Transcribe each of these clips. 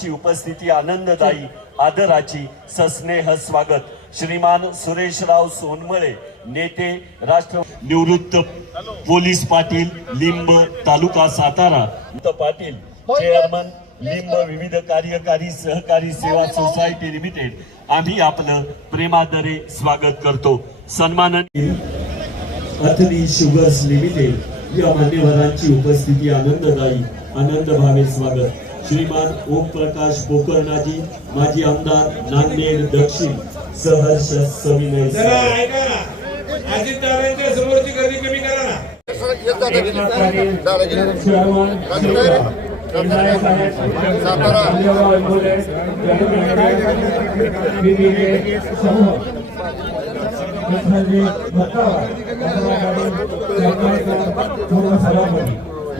सर्वांची उपस्थिती आनंददायी आदराची सस्नेह स्वागत. श्रीमान सुरेशराव सोनमळे नेते राष्ट्र निवृत्त पोलीस पाटील लिंब तालुका सातारा. पाटील चेअरमन लिंब विविध कार्यकारी सहकारी सेवा सोसायटी लिमिटेड आम्ही आपलं प्रेमादरे स्वागत करतो. सन्माननीय अथनी शुगर्स लिमिटेड या मान्यवरांची उपस्थिती आनंददायी आनंद भावे स्वागत. श्रीमान ओम प्रकाश पोकर्णाजी माजी आमदार नांदेड दक्षिण सहर्ष सविनय जरा स्वागत. ऐका ना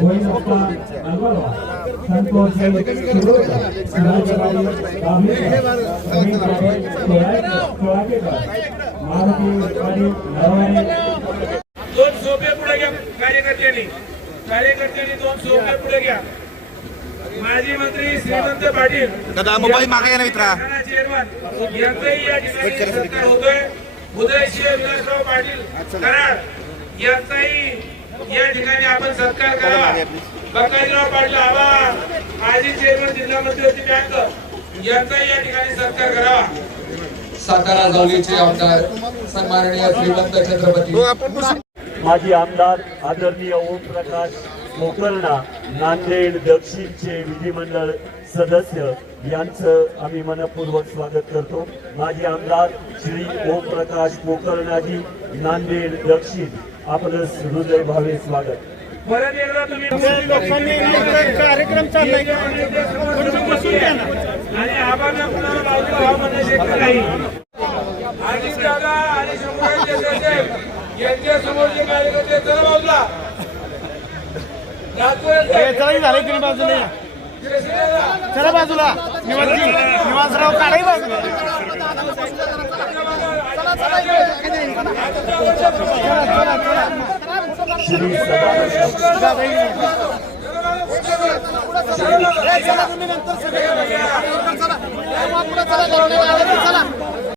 अजित दादांच्या समोरची गर्दी कमी करा ना दोन सोपे पुढे घ्या कार्यकर्त्यांनी. कार्यकर्त्यांनी दोन सोपे पुढे घ्या. माजी मंत्री श्रीमंत पाटील. दादा मोबाईल मागे ना मित्रा. चेअरमन यांचंही या ठिकाणी होतोय. उदयशिव विलासराव पाटील कराड. यांचाही या ठिकाणी आपण सत्कार करावा बकाईराव पाटील आबा माजी चेअरमन जिल्हा मध्यवर्ती बँक यांचाही या ठिकाणी सत्कार करावा सातारा जावलीचे आमदार सन्माननीय श्रीमंत छत्रपती. माजी आमदार आदरणीय ओमप्रकाश पोकर्णा नांदेड दक्षिणचे विधिमंडळ सदस्य यांचं आम्ही मनपूर्वक स्वागत करतो. माजी आमदार श्री ओमप्रकाश पोकर्णाजी नांदेड दक्षिण. आपलं हृदय भावे स्वागत. परत एकदा तुम्ही कार्यक्रम चाललाय आणि आबांना कुणाला व्हा नाही अजित दादा आणि यांच्या समोरचे कार्यकर्ते चला बाजूला. झाले तुम्ही बाजूला? या. चला बाजूला. निवासजी निवासराव काढाही बाजूला. श्री सदानंद